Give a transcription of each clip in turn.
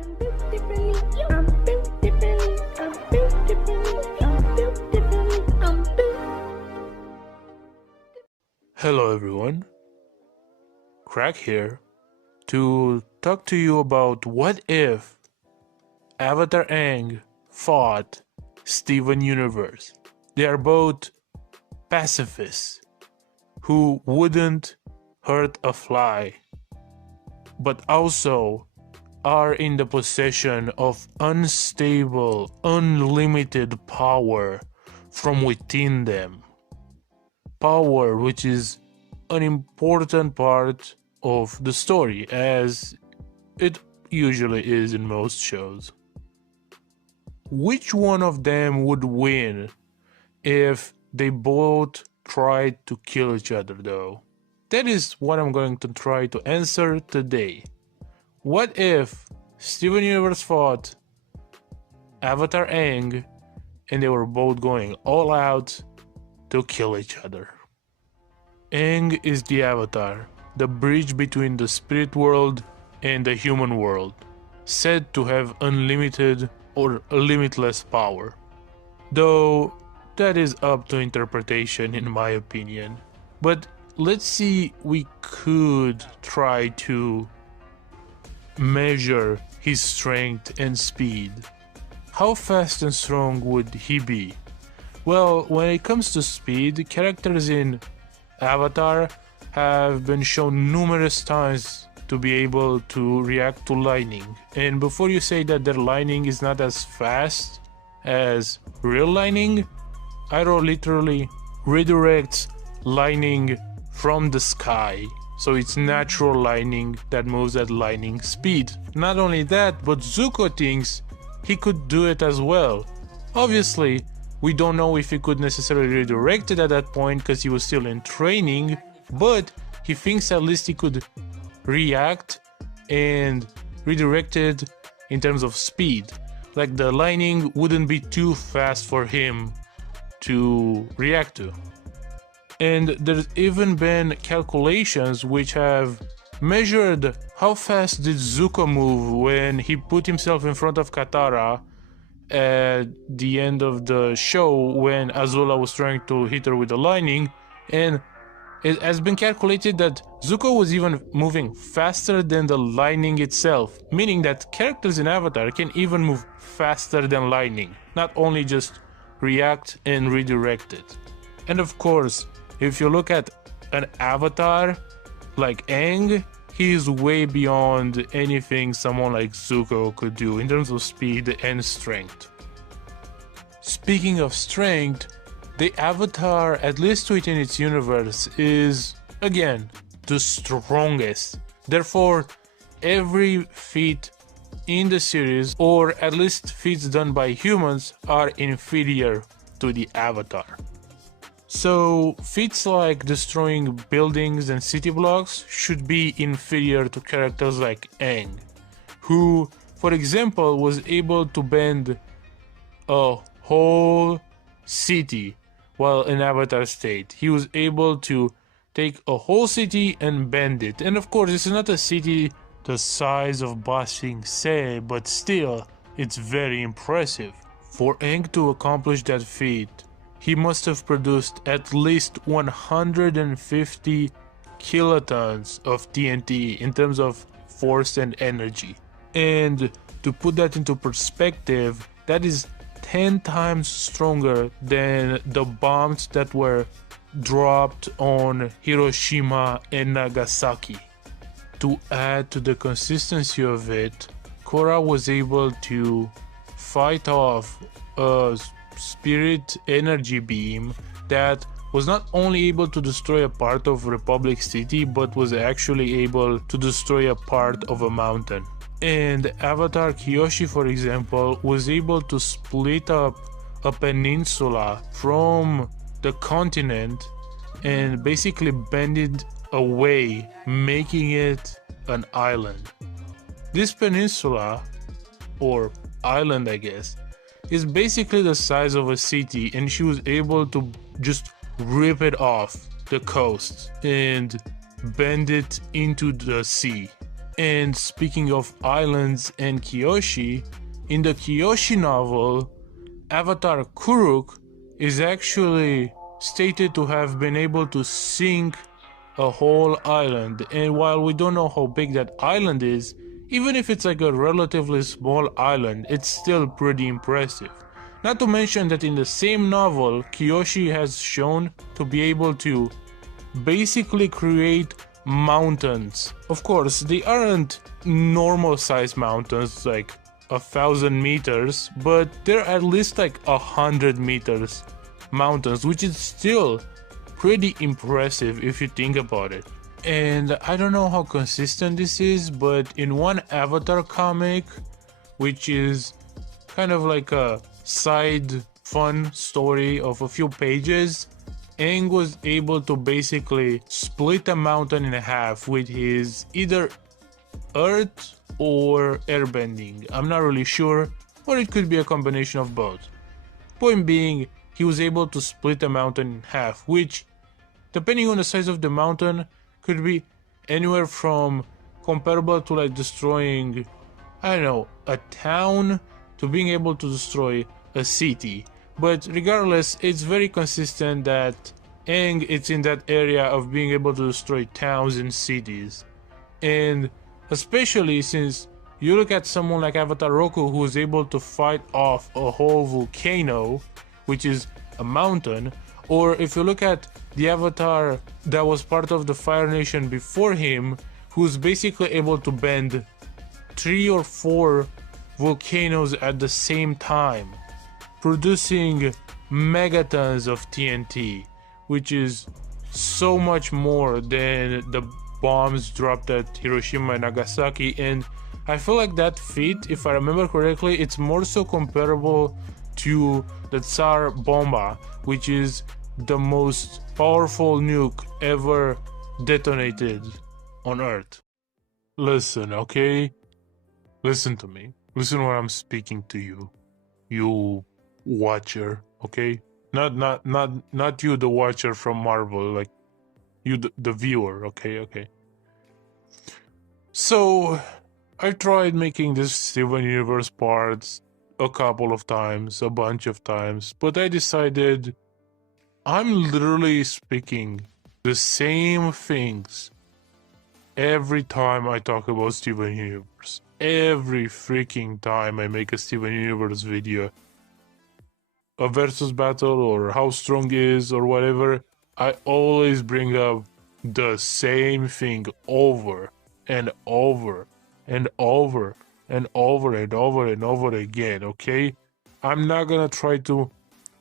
I'm built differently. I'm built differently. I'm built differently. I'm built differently. I'm built. Hello everyone, Crack here to talk to you about what if Avatar Aang fought Steven Universe. They are both pacifists who wouldn't hurt a fly, but also are in the possession of unstable, unlimited power from within them. Power which is an important part of the story, as it usually is in most shows. Which one of them would win if they both tried to kill each other though? That is what I'm going to try to answer today. What if Steven Universe fought Avatar Aang and they were both going all out to kill each other? Aang is the Avatar, the bridge between the spirit world and the human world, said to have unlimited or limitless power. Though that is up to interpretation in my opinion. But let's see, we could try to measure his strength and speed. How fast and strong would he be? Well, when it comes to speed, characters in Avatar have been shown numerous times to be able to react to lightning. And before you say that their lightning is not as fast as real lightning, Iroh literally redirects lightning from the sky. So it's natural lightning that moves at lightning speed. Not only that, but Zuko thinks he could do it as well. Obviously, we don't know if he could necessarily redirect it at that point because he was still in training, but he thinks at least he could react and redirect it in terms of speed. Like the lightning wouldn't be too fast for him to react to. And there's even been calculations which have measured how fast did Zuko move when he put himself in front of Katara at the end of the show when Azula was trying to hit her with the lightning, and it has been calculated that Zuko was even moving faster than the lightning itself, meaning that characters in Avatar can even move faster than lightning, not only just react and redirect it. And of course, if you look at an avatar like Aang, he is way beyond anything someone like Zuko could do in terms of speed and strength. Speaking of strength, the Avatar, at least within its universe, is, again, the strongest. Therefore, every feat in the series, or at least feats done by humans, are inferior to the Avatar. So feats like destroying buildings and city blocks should be inferior to characters like Aang, who, for example, was able to bend a whole city while in Avatar state. He was able to take a whole city and bend it. And of course, it's not a city the size of Ba Sing Se, but still, it's very impressive. For Aang to accomplish that feat, he must have produced at least 150 kilotons of TNT in terms of force and energy. And to put that into perspective, that is 10 times stronger than the bombs that were dropped on Hiroshima and Nagasaki. To add to the consistency of it, Korra was able to fight off a spirit energy beam that was not only able to destroy a part of Republic City, but was actually able to destroy a part of a mountain. And Avatar Kyoshi, for example, was able to split up a peninsula from the continent and basically bend it away, making it an island. This peninsula, or island I guess, is basically the size of a city, and she was able to just rip it off the coast and bend it into the sea. And speaking of islands and Kyoshi, in the Kyoshi novel, Avatar Korra is actually stated to have been able to sink a whole island. And while we don't know how big that island is, even if it's like a relatively small island, it's still pretty impressive. Not to mention that in the same novel, Kyoshi has shown to be able to basically create mountains. Of course, they aren't normal size mountains like 1,000 meters, but they're at least like 100 meters mountains, which is still pretty impressive if you think about it. And I don't know how consistent this is, but in one Avatar comic, which is kind of like a side fun story of a few pages, Aang was able to basically split a mountain in half with his either earth or airbending. I'm not really sure, or it could be a combination of both. Point being, he was able to split a mountain in half, which, depending on the size of the mountain, could be anywhere from comparable to like destroying, I don't know, a town to being able to destroy a city. But regardless, it's very consistent that Aang is in that area of being able to destroy towns and cities. And especially since you look at someone like Avatar Roku, who is able to fight off a whole volcano, which is a mountain, or if you look at the Avatar that was part of the Fire Nation before him, who's basically able to bend 3 or 4 volcanoes at the same time, producing megatons of TNT, which is so much more than the bombs dropped at Hiroshima and Nagasaki. And I feel like that feat, if I remember correctly, it's more so comparable to the Tsar Bomba, which is the most powerful nuke ever detonated on Earth. Listen, okay? Listen to me. Listen when I'm speaking to you. You watcher, okay? Not you, the watcher from Marvel, like you, the viewer, okay? So, I tried making this Steven Universe parts a couple of times, a bunch of times, but I decided I'm literally speaking the same things every time I talk about Steven Universe. Every freaking time I make a Steven Universe video, a versus battle or how strong is or whatever, I always bring up the same thing over and over and over and over and over and over again, okay? I'm not gonna try to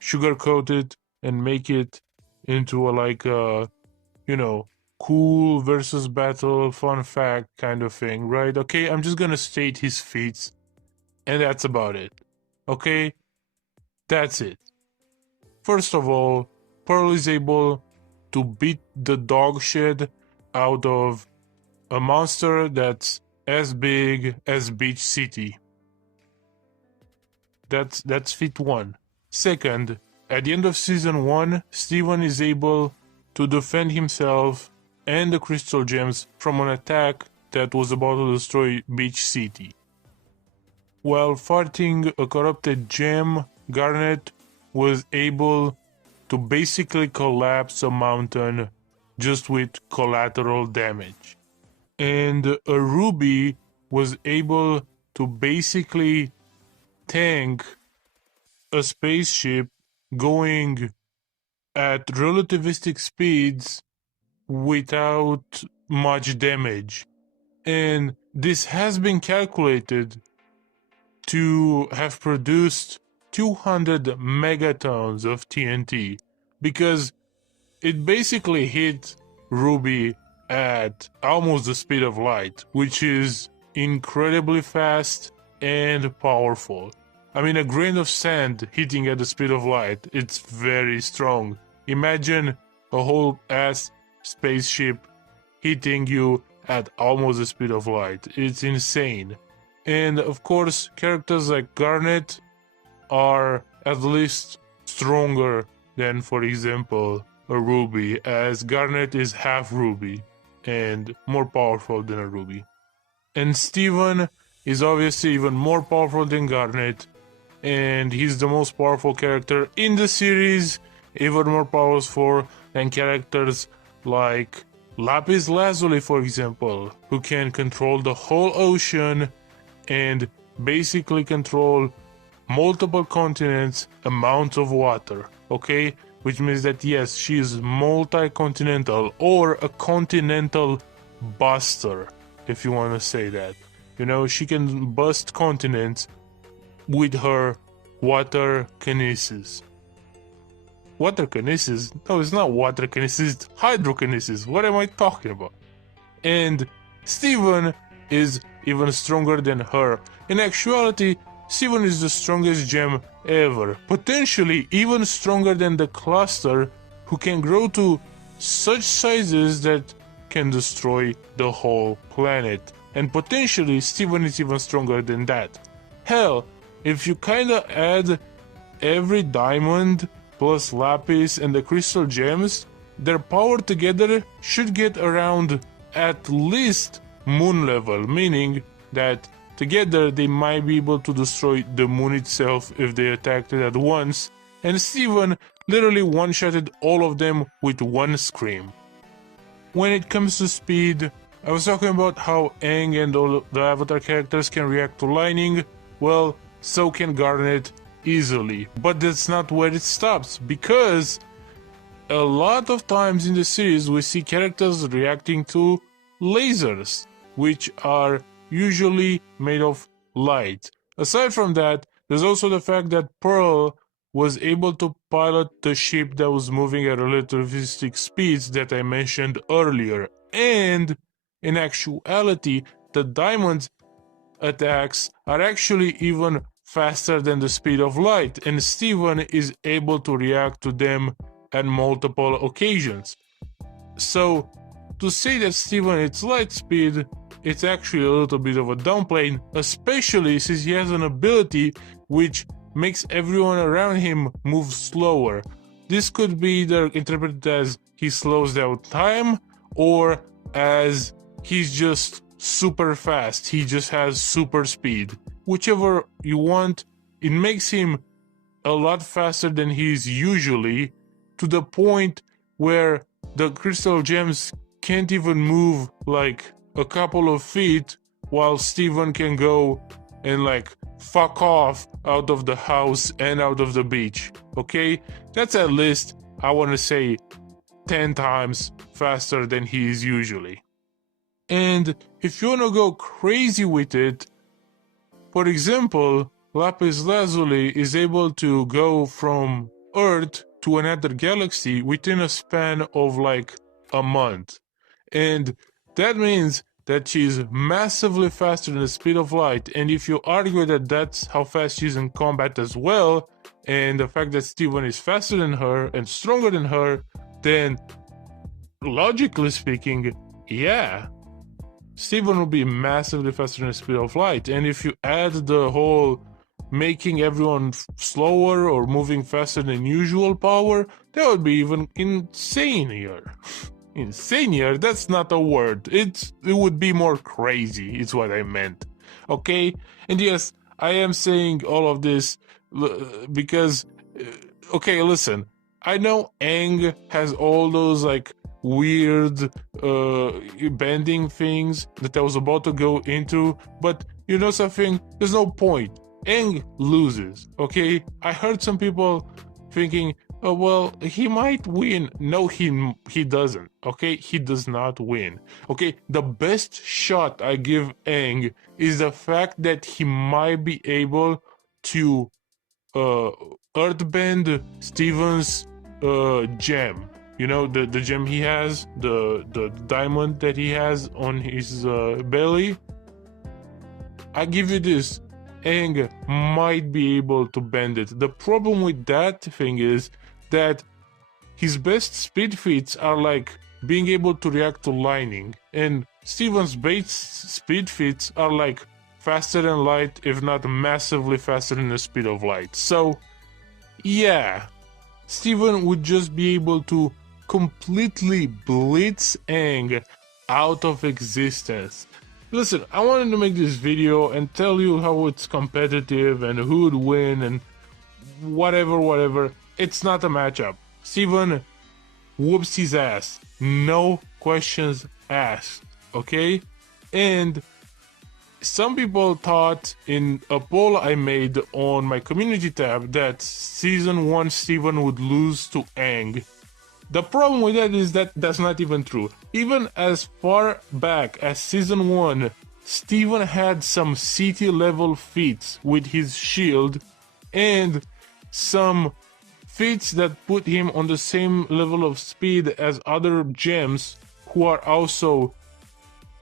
sugarcoat it and make it into a like a, you know, cool versus battle fun fact kind of thing, right? Okay, I'm just gonna state his feats and that's about it. Okay? That's it. First of all, Pearl is able to beat the dog shit out of a monster that's as big as Beach City. That's feat 1. Second, at the end of season 1, Steven is able to defend himself and the crystal gems from an attack that was about to destroy Beach City. While fighting a corrupted gem, Garnet was able to basically collapse a mountain just with collateral damage. And a Ruby was able to basically tank a spaceship going at relativistic speeds without much damage. And this has been calculated to have produced 200 megatons of TNT, because it basically hit Ruby at almost the speed of light, which is incredibly fast and powerful. I mean, a grain of sand hitting at the speed of light, it's very strong. Imagine a whole ass spaceship hitting you at almost the speed of light. It's insane. And of course, characters like Garnet are at least stronger than, for example, a Ruby, as Garnet is half Ruby and more powerful than a Ruby. And Steven is obviously even more powerful than Garnet, and he's the most powerful character in the series, even more powerful than characters like Lapis Lazuli, for example, who can control the whole ocean and basically control multiple continents, amounts of water, okay? Which means that yes, she is multi-continental or a continental buster, if you want to say that. You know, she can bust continents with her water kinesis. Water kinesis? No, it's not water kinesis, it's hydrokinesis. What am I talking about? And Steven is even stronger than her. In actuality, Steven is the strongest gem ever, potentially even stronger than the cluster, who can grow to such sizes that can destroy the whole planet. And potentially Steven is even stronger than that. Hell, if you kinda add every diamond plus lapis and the crystal gems, their power together should get around at least moon level, meaning that together they might be able to destroy the moon itself if they attacked it at once, and Steven literally one-shotted all of them with one scream. When it comes to speed, I was talking about how Aang and all the Avatar characters can react to lightning. Well, so can Garnet easily, but that's not where it stops, because a lot of times in the series we see characters reacting to lasers, which are usually made of light. Aside from that, there's also the fact that Pearl was able to pilot the ship that was moving at relativistic speeds that I mentioned earlier, and in actuality, the diamond attacks are actually even faster than the speed of light, and Steven is able to react to them at multiple occasions. So, to say that Steven is light speed, it's actually a little bit of a downplay, especially since he has an ability which makes everyone around him move slower. This could be either interpreted as he slows down time, or as he's just super fast, he just has super speed. Whichever you want, it makes him a lot faster than he is usually, to the point where the crystal gems can't even move like a couple of feet, while Steven can go and like fuck off out of the house and out of the beach. Okay, that's at least, I want to say, 10 times faster than he is usually. And if you want to go crazy with it, for example, Lapis Lazuli is able to go from Earth to another galaxy within a span of like a month. And that means that she's massively faster than the speed of light. And if you argue that that's how fast she's in combat as well, and the fact that Steven is faster than her and stronger than her, then logically speaking, yeah, Steven will be massively faster than the speed of light. And if you add the whole making everyone slower or moving faster than usual power, that would be even insanier. Insanier? That's not a word. It would be more crazy, is what I meant. Okay? And yes, I am saying all of this because, okay, listen. I know Aang has all those like weird bending things that I was about to go into, but you know something? There's no point. Aang loses, okay? I heard some people thinking, oh, well, he might win. No, he doesn't, okay? He does not win, okay? The best shot I give Aang is the fact that he might be able to earthbend Steven's gem. You know, the gem he has, the diamond that he has on his belly. I give you this. Aang might be able to bend it. The problem with that thing is that his best speed feats are like being able to react to lightning, and Steven's best speed feats are like faster than light, if not massively faster than the speed of light. So, yeah, Steven would just be able to completely blitz Aang out of existence. Listen, I wanted to make this video and tell you how it's competitive and who would win and whatever. It's not a matchup. Steven whoops his ass. No questions asked, okay? And some people thought in a poll I made on my community tab that Season 1 Steven would lose to Aang. The problem with that is that that's not even true. Even as far back as Season 1, Steven had some city level feats with his shield and some feats that put him on the same level of speed as other gems who are also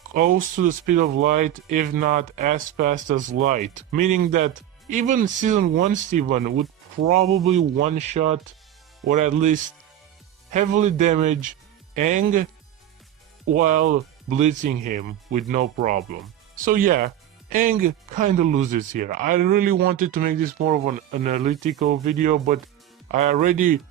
close to the speed of light, if not as fast as light. Meaning that even Season 1 Steven would probably one-shot or at least heavily damage Aang while blitzing him with no problem. So yeah, Aang kinda loses here. I really wanted to make this more of an analytical video, but I already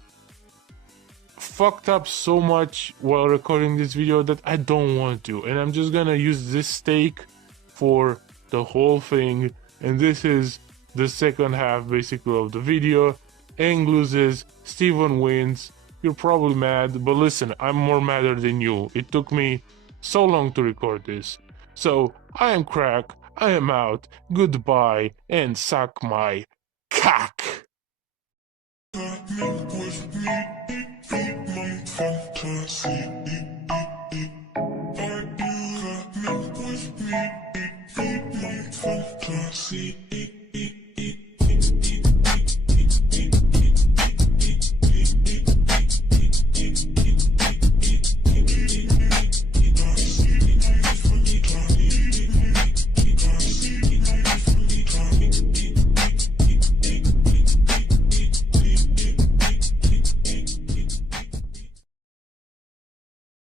fucked up so much while recording this video that I don't want to, and I'm just gonna use this stake for the whole thing. And this is the second half basically of the video. Aang loses, Steven wins. You're probably mad, but listen, I'm more madder than you. It took me so long to record this. So, I am Crack, I am out, goodbye, and suck my cock! Fantasy.